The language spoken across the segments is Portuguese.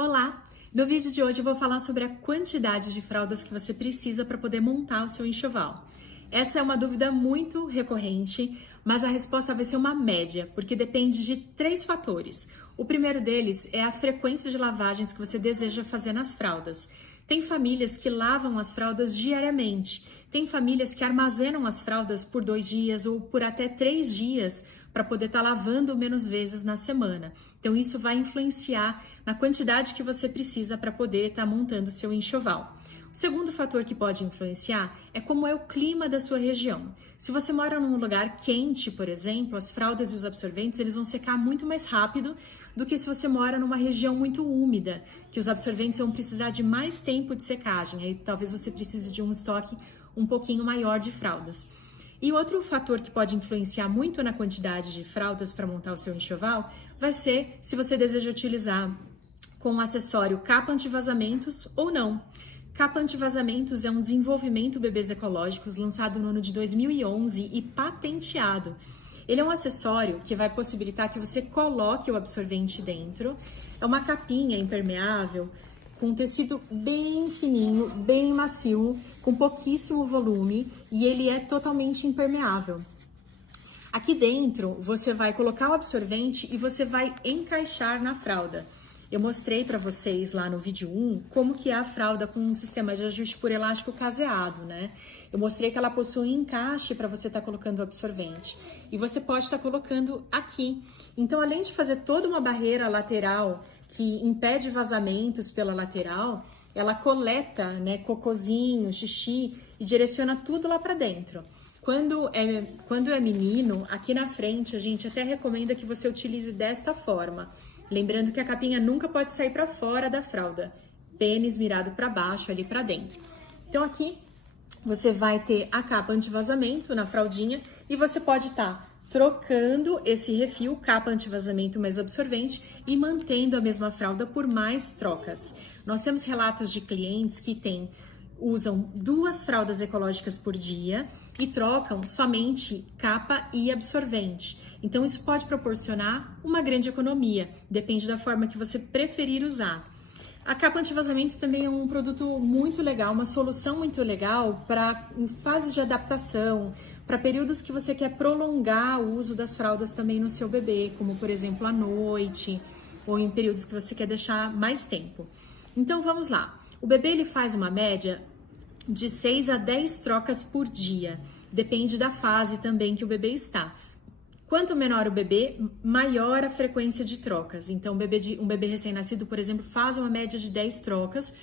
Olá! No vídeo de hoje eu vou falar sobre a quantidade de fraldas que você precisa para poder montar o seu enxoval. Essa é uma dúvida muito recorrente, mas a resposta vai ser uma média, porque depende de 3 fatores. O primeiro deles é a frequência de lavagens que você deseja fazer nas fraldas. Tem famílias que lavam as fraldas diariamente, tem famílias que armazenam as fraldas por 2 dias ou por até 3 dias para poder estar lavando menos vezes na semana. Então isso vai influenciar na quantidade que você precisa para poder estar montando seu enxoval. O segundo fator que pode influenciar é como é o clima da sua região. Se você mora num lugar quente, por exemplo, as fraldas e os absorventes eles vão secar muito mais rápido do que se você mora numa região muito úmida, que os absorventes vão precisar de mais tempo de secagem. Aí talvez você precise de um estoque um pouquinho maior de fraldas. E outro fator que pode influenciar muito na quantidade de fraldas para montar o seu enxoval vai ser se você deseja utilizar com o acessório capa anti-vazamentos ou não. Capa anti-vazamentos é um desenvolvimento Bebês Ecológicos lançado no ano de 2011 e patenteado. Ele é um acessório que vai possibilitar que você coloque o absorvente dentro. É uma capinha impermeável com um tecido bem fininho, bem macio, com pouquíssimo volume e ele é totalmente impermeável. Aqui dentro você vai colocar o absorvente e você vai encaixar na fralda. Eu mostrei para vocês lá no vídeo 1 como que é a fralda com um sistema de ajuste por elástico caseado, né? Eu mostrei que ela possui um encaixe para você estar colocando o absorvente. E você pode estar colocando aqui. Então, além de fazer toda uma barreira lateral que impede vazamentos pela lateral, ela coleta, né, cocôzinho, xixi e direciona tudo lá para dentro. Quando é menino, aqui na frente a gente até recomenda que você utilize desta forma. Lembrando que a capinha nunca pode sair para fora da fralda, pênis virado para baixo, ali para dentro. Então aqui você vai ter a capa anti-vazamento na fraldinha e você pode estar trocando esse refil, capa anti-vazamento mais absorvente e mantendo a mesma fralda por mais trocas. Nós temos relatos de clientes que usam 2 fraldas ecológicas por dia e trocam somente capa e absorvente. Então isso pode proporcionar uma grande economia, depende da forma que você preferir usar. A capa anti-vazamento também é um produto muito legal, uma solução muito legal para fases de adaptação, para períodos que você quer prolongar o uso das fraldas também no seu bebê, como por exemplo à noite, ou em períodos que você quer deixar mais tempo. Então vamos lá, o bebê ele faz uma média de 6 a 10 trocas por dia, depende da fase também que o bebê está. Quanto menor o bebê, maior a frequência de trocas. Então, um bebê recém-nascido, por exemplo, faz uma média de 10 trocas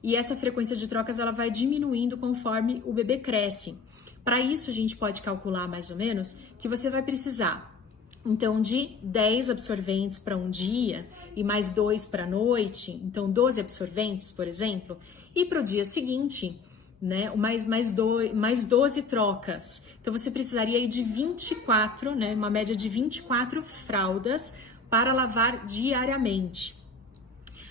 e essa frequência de trocas ela vai diminuindo conforme o bebê cresce. Para isso, a gente pode calcular mais ou menos que você vai precisar, então, de 10 absorventes para um dia e mais 2 para a noite, então 12 absorventes, por exemplo, e para o dia seguinte, né, mais 12 trocas. Então, você precisaria aí de 24, né, uma média de 24 fraldas para lavar diariamente.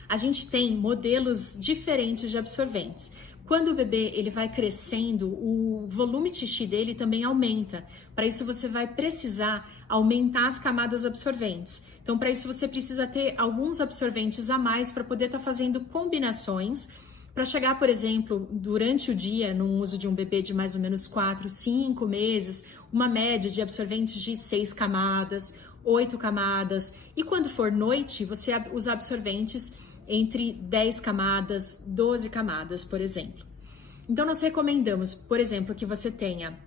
A gente tem modelos diferentes de absorventes. Quando o bebê ele vai crescendo, o volume de xixi dele também aumenta. Para isso, você vai precisar aumentar as camadas absorventes. Então, para isso, você precisa ter alguns absorventes a mais para poder estar fazendo combinações para chegar, por exemplo, durante o dia, no uso de um bebê de mais ou menos 4, 5 meses, uma média de absorventes de 6 camadas, 8 camadas. E quando for noite, você usa absorventes entre 10 camadas, 12 camadas, por exemplo. Então, nós recomendamos, por exemplo, que você tenha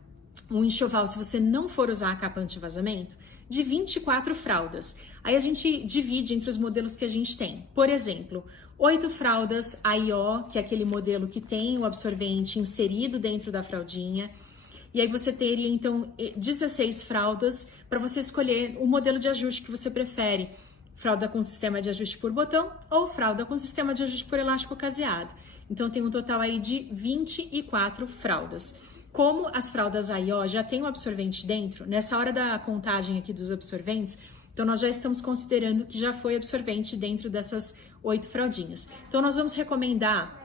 um enxoval, se você não for usar a capa anti-vazamento, de 24 fraldas. Aí a gente divide entre os modelos que a gente tem. Por exemplo, 8 fraldas AIO, que é aquele modelo que tem o absorvente inserido dentro da fraldinha. E aí você teria, então, 16 fraldas para você escolher o modelo de ajuste que você prefere. Fralda com sistema de ajuste por botão ou fralda com sistema de ajuste por elástico caseado. Então, tem um total aí de 24 fraldas. Como as fraldas AIO já tem o absorvente dentro, nessa hora da contagem aqui dos absorventes, então nós já estamos considerando que já foi absorvente dentro dessas 8 fraldinhas. Então, nós vamos recomendar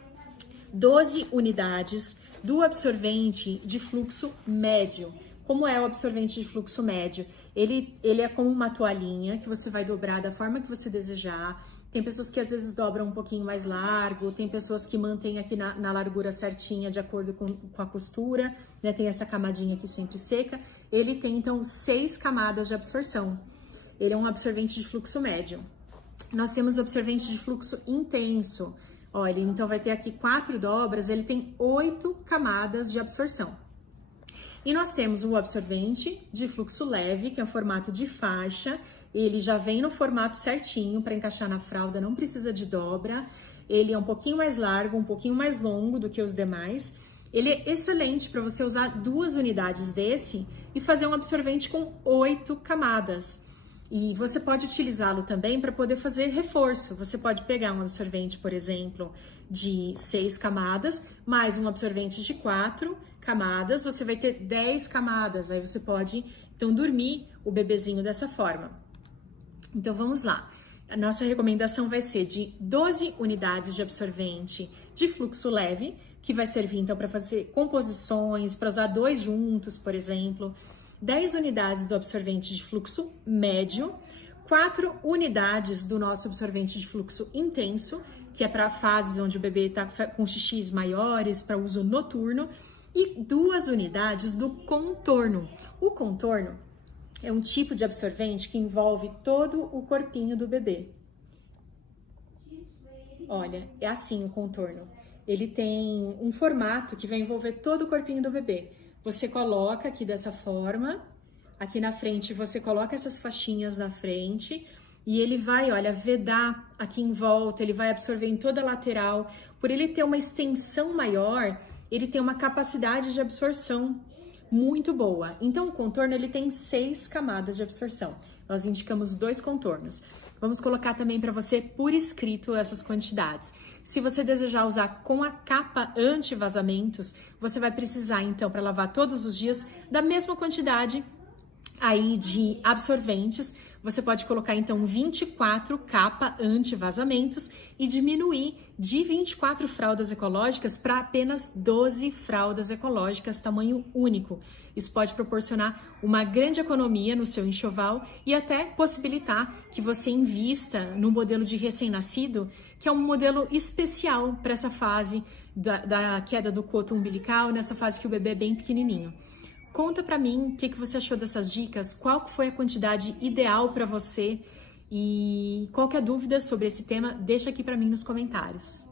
12 unidades do absorvente de fluxo médio. Como é o absorvente de fluxo médio? Ele é como uma toalhinha que você vai dobrar da forma que você desejar. Tem pessoas que às vezes dobram um pouquinho mais largo, tem pessoas que mantêm aqui na largura certinha de acordo com a costura, né? Tem essa camadinha aqui sempre seca. Ele tem então 6 camadas de absorção. Ele é um absorvente de fluxo médio. Nós temos o absorvente de fluxo intenso. Olha, então vai ter aqui 4 dobras, ele tem 8 camadas de absorção. E nós temos o absorvente de fluxo leve, que é o formato de faixa. Ele já vem no formato certinho para encaixar na fralda, não precisa de dobra. Ele é um pouquinho mais largo, um pouquinho mais longo do que os demais. Ele é excelente para você usar 2 unidades desse e fazer um absorvente com 8 camadas. E você pode utilizá-lo também para poder fazer reforço. Você pode pegar um absorvente, por exemplo, de 6 camadas, mais um absorvente de 4 camadas, você vai ter 10 camadas. Aí você pode, então, dormir o bebezinho dessa forma. Então, vamos lá. A nossa recomendação vai ser de 12 unidades de absorvente de fluxo leve, que vai servir, então, para fazer composições, para usar 2 juntos, por exemplo. 10 unidades do absorvente de fluxo médio, 4 unidades do nosso absorvente de fluxo intenso, que é para fases onde o bebê está com xixis maiores, para uso noturno, e 2 unidades do contorno. O contorno é um tipo de absorvente que envolve todo o corpinho do bebê. Olha, é assim o contorno. Ele tem um formato que vai envolver todo o corpinho do bebê. Você coloca aqui dessa forma, aqui na frente você coloca essas faixinhas na frente e ele vai, olha, vedar aqui em volta, ele vai absorver em toda a lateral. Por ele ter uma extensão maior, ele tem uma capacidade de absorção muito boa. Então o contorno ele tem 6 camadas de absorção. Nós indicamos 2 contornos. Vamos colocar também para você por escrito essas quantidades. Se você desejar usar com a capa anti-vazamentos, você vai precisar, então, para lavar todos os dias, da mesma quantidade aí de absorventes. Você pode colocar, então, 24 capa anti-vazamentos e diminuir de 24 fraldas ecológicas para apenas 12 fraldas ecológicas, tamanho único. Isso pode proporcionar uma grande economia no seu enxoval e até possibilitar que você invista no modelo de recém-nascido, que é um modelo especial para essa fase da queda do coto umbilical, nessa fase que o bebê é bem pequenininho. Conta para mim o que você achou dessas dicas, qual foi a quantidade ideal para você e qualquer dúvida sobre esse tema, deixa aqui para mim nos comentários.